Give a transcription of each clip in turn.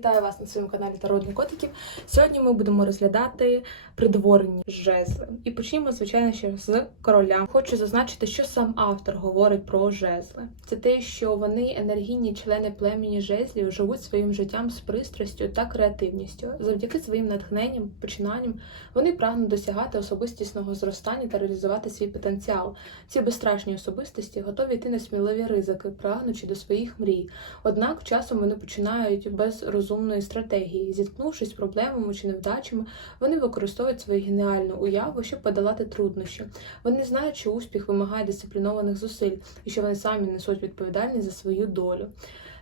Вітаю вас на своєму каналі Тародні Котиків. Сьогодні ми будемо розглядати придворні жезли. І почнімо, звичайно, ще з короля. Хочу зазначити, що сам автор говорить про жезли. Це те, що вони енергійні члени племені жезлів живуть своїм життям з пристрастю та креативністю. Завдяки своїм натхненням, починанням вони прагнуть досягати особистісного зростання та реалізувати свій потенціал. Ці безстрашні особистості готові йти на сміливі ризики, прагнучи до своїх мрій. Однак часом вони починають без розумної стратегії. Зіткнувшись з проблемами чи невдачами, вони використовують свою геніальну уяву, щоб подолати труднощі. Вони знають, що успіх вимагає дисциплінованих зусиль і що вони самі несуть відповідальність за свою долю.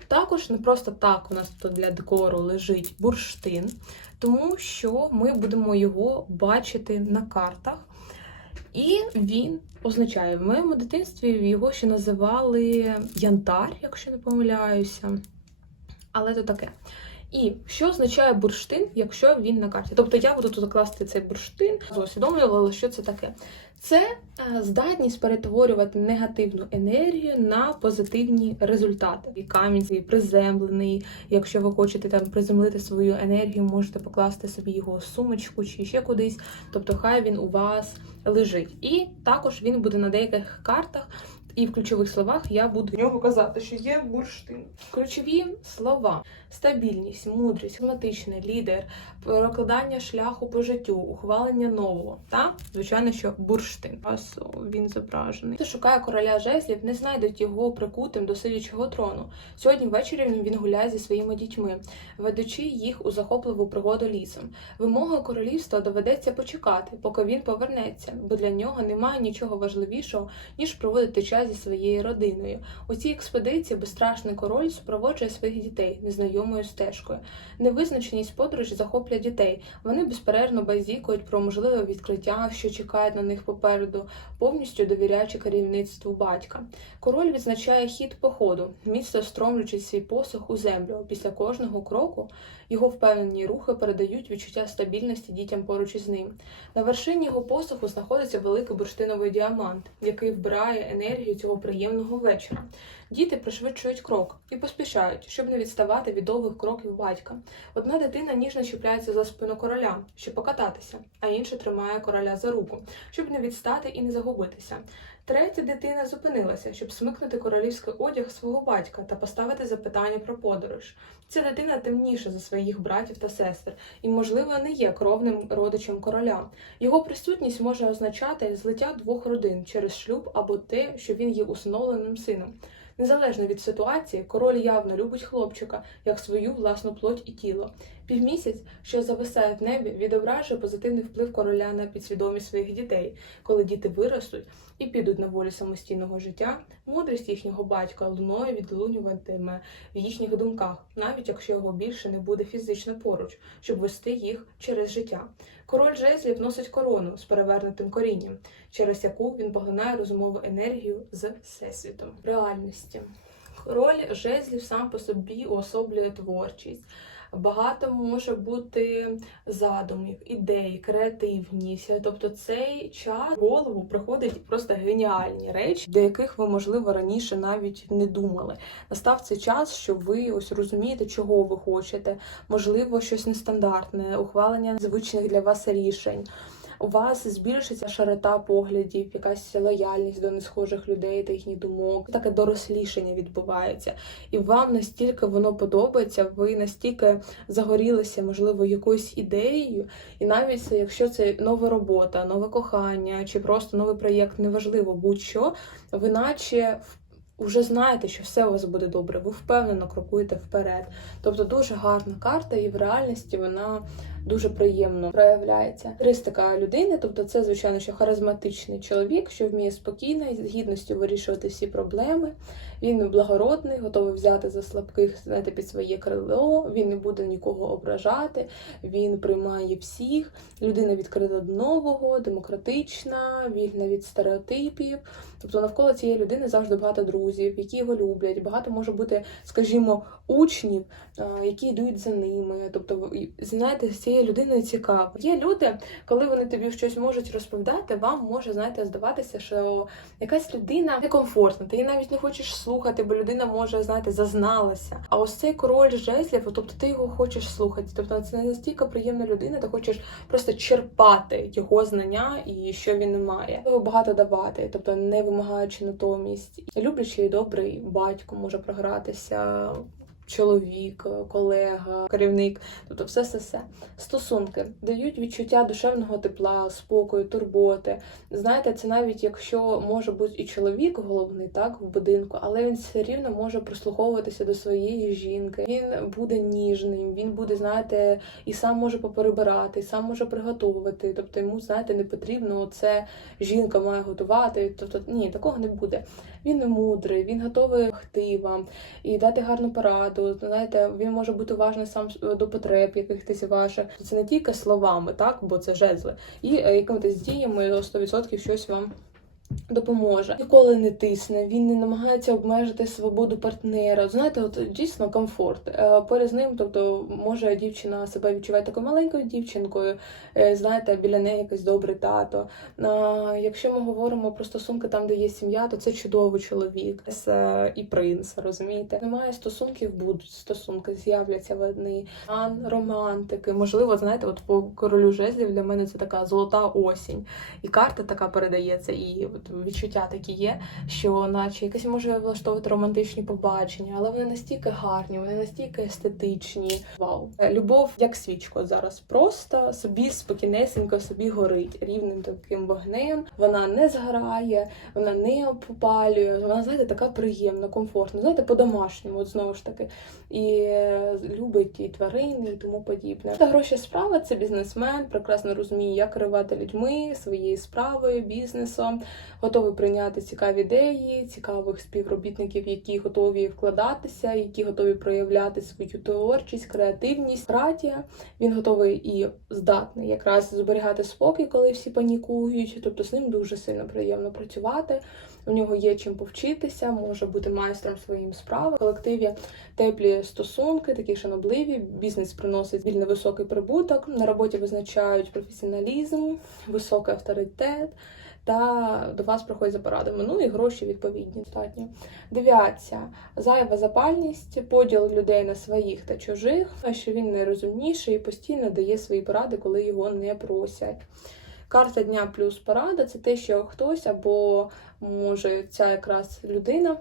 Також не просто так у нас тут для декору лежить бурштин, тому що ми будемо його бачити на картах. І він означає, в моєму дитинстві його ще називали янтар, якщо не помиляюся. Але то таке. І що означає бурштин, якщо він на карті? Тобто я буду тут закласти цей бурштин, усвідомлювала, що це таке. Це е, здатність перетворювати негативну енергію на позитивні результати. І камінь свій приземлений. Якщо ви хочете там приземлити свою енергію, можете покласти собі його у сумочку чи ще кудись. Тобто, хай він у вас лежить. І також він буде на деяких картах. І в ключових словах я буду в нього казати, що є бурштин. Ключові слова: стабільність, мудрість, флегматичний лідер, прокладання шляху по життю, ухвалення нового. Та, звичайно, що бурштин. Ось він зображений. Хто шукає короля жезлів, не знайдуть його прикутим до сидячого трону. Сьогодні ввечері він гуляє зі своїми дітьми, ведучи їх у захопливу пригоду лісом. Вимогою королівства доведеться почекати, поки він повернеться, бо для нього немає нічого важливішого, ніж проводити час зі своєю родиною. У цій експедиції безстрашний король супроводжує своїх дітей незнайомою стежкою. Невизначеність подорожі захоплює дітей. Вони безперервно базікують про можливе відкриття, що чекають на них попереду, повністю довіряючи керівництву батька. Король відзначає хід походу, міцно стромлюючи свій посох у землю. Після кожного кроку його впевнені рухи передають відчуття стабільності дітям поруч із ним. На вершині його посоху знаходиться великий бурштиновий діамант, який вбирає енергію цього приємного вечора. Діти пришвидшують крок і поспішають, щоб не відставати від довгих кроків батька. Одна дитина ніжно чіпляється за спину короля, щоб покататися, а інша тримає короля за руку, щоб не відстати і не загубитися. Третя дитина зупинилася, щоб смикнути королівський одяг свого батька та поставити запитання про подорож. Ця дитина темніша за своїх братів та сестер і, можливо, не є кровним родичем короля. Його присутність може означати злиття двох родин через шлюб або те, що він є усиновленим сином. Незалежно від ситуації, король явно любить хлопчика як свою власну плоть і тіло. Півмісяць, що зависає в небі, відображує позитивний вплив короля на підсвідомість своїх дітей. Коли діти виростуть і підуть на волю самостійного життя, мудрість їхнього батька луною відлунюватиме в їхніх думках, навіть якщо його більше не буде фізично поруч, щоб вести їх через життя. Король жезлів носить корону з перевернутим корінням, через яку він поглинає розумову енергію з всесвітом. Реальності. Король жезлів сам по собі уособлює творчість. Багато може бути задумів, ідей, креативність. Тобто цей час в голову приходять просто геніальні речі, до яких ви, можливо, раніше навіть не думали. Настав цей час, що ви ось розумієте, чого ви хочете, можливо, щось нестандартне, ухвалення звичних для вас рішень. У вас збільшиться широта поглядів, якась лояльність до несхожих людей та їхніх думок. Таке дорослішання відбувається, і вам настільки воно подобається, ви настільки загорілися, можливо, якоюсь ідеєю, і навіть якщо це нова робота, нове кохання чи просто новий проєкт, неважливо будь-що, ви наче вже знаєте, що все у вас буде добре, ви впевнено крокуєте вперед. Тобто дуже гарна карта, і в реальності вона дуже приємно проявляється. Характеристика людини, тобто це, звичайно, що харизматичний чоловік, що вміє спокійно і з гідністю вирішувати всі проблеми. Він благородний, готовий взяти за слабких знаєте, під своє крило. Він не буде нікого ображати, він приймає всіх. Людина відкрита до нового, демократична, вільна від стереотипів. Тобто навколо цієї людини завжди багато друзів, які його люблять. Багато може бути, скажімо, учнів, які йдуть за ними. Тобто, знаєте, з цією цією людиною цікаво. Є люди, коли вони тобі щось можуть розповідати, вам може знаєте здаватися, що якась людина некомфортна. Ти її навіть не хочеш слухати, бо людина може знаєте зазналася. А ось цей король жезлів, тобто ти його хочеш слухати. Тобто це настільки приємна людина, ти хочеш просто черпати його знання і що він має. Його багато давати, тобто не вимагаючи натомість. Люблячий і добрий батько може програтися. Чоловік, колега, керівник, тобто все все все стосунки дають відчуття душевного тепла, спокою, турботи. Знаєте, це навіть якщо може бути і чоловік головний, так в будинку, але він все рівно може прислуховуватися до своєї жінки. Він буде ніжним, він буде, знаєте, і сам може поперебирати, і сам може приготувати. Тобто йому, знаєте, не потрібно це жінка має готувати. Тобто ні, такого не буде. Він мудрий, він готовий хти вам і дати гарну пораду. Знаєте, він може бути уважний сам до потреб якихось ваших. Це не тільки словами, так, бо це жезли, і е, якимись діями 100% щось вам. Допоможе, ніколи не тисне, він не намагається обмежити свободу партнера. Знаєте, от дійсно комфорт. Е, Поряд з ним, тобто, може дівчина себе відчувати такою маленькою дівчинкою, е, знаєте, біля неї якийсь добрий тато. Якщо ми говоримо про стосунки там, де є сім'я, то це чудовий чоловік і принц, розумієте? Немає стосунків, будуть стосунки, з'являться вони. Ан, романтики. Можливо, знаєте, от по королю жезлів для мене це така золота осінь. І карта така передається, і от відчуття такі є, що наче якесь може влаштовувати романтичні побачення, але вони настільки гарні, вони настільки естетичні. Вау, Е, любов як свічка зараз просто собі спокійнесенько собі горить рівним таким вогнем. Вона не згорає, вона не попалює. Вона знаєте, така приємна, комфортна. Знаєте, по-домашньому, от знову ж таки, і е, любить і тварини, і тому подібне. Та гроші справа це бізнесмен, прекрасно розуміє, як керувати людьми, своєю справою, бізнесом, готовий прийняти цікаві ідеї, цікавих співробітників, які готові вкладатися, які готові проявляти свою творчість, креативність, братія. Він готовий і здатний якраз зберігати спокій, коли всі панікують. Тобто з ним дуже сильно приємно працювати. У нього є чим повчитися, може бути майстром своїм справ. В колективі теплі стосунки, такі шанобливі. Бізнес приносить вільний високий прибуток. На роботі визначають професіоналізм, високий авторитет. Та до вас приходять за порадами. Ну і гроші відповідні достатньо. Дев'яться зайва запальність, поділ людей на своїх та чужих, що він найрозумніший і постійно дає свої поради, коли його не просять. Карта дня плюс порада це те, що хтось або може ця якраз людина,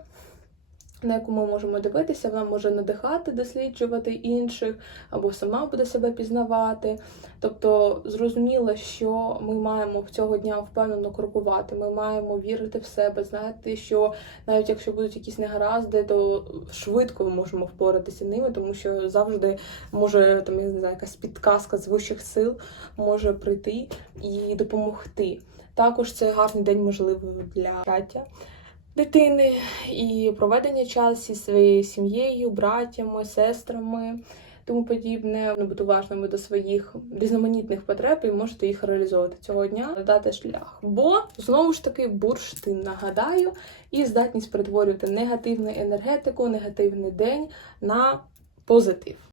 на яку ми можемо дивитися, вона може надихати, досліджувати інших, або сама буде себе пізнавати. Тобто зрозуміло, що ми маємо в цього дня впевнено крокувати. Ми маємо вірити в себе, знати, що навіть якщо будуть якісь негаразди, то швидко ми можемо впоратися ними, тому що завжди може там я не знаю, якась підказка з вищих сил може прийти і допомогти. Також це гарний день можливо для браття дитини і проведення часу зі своєю сім'єю, братями, сестрами. Тому подібне, не бути уважними до своїх різноманітних потреб і можете їх реалізовувати цього дня, дати шлях. Бо знову ж таки бурштин нагадаю і здатність перетворювати негативну енергетику, негативний день на позитив.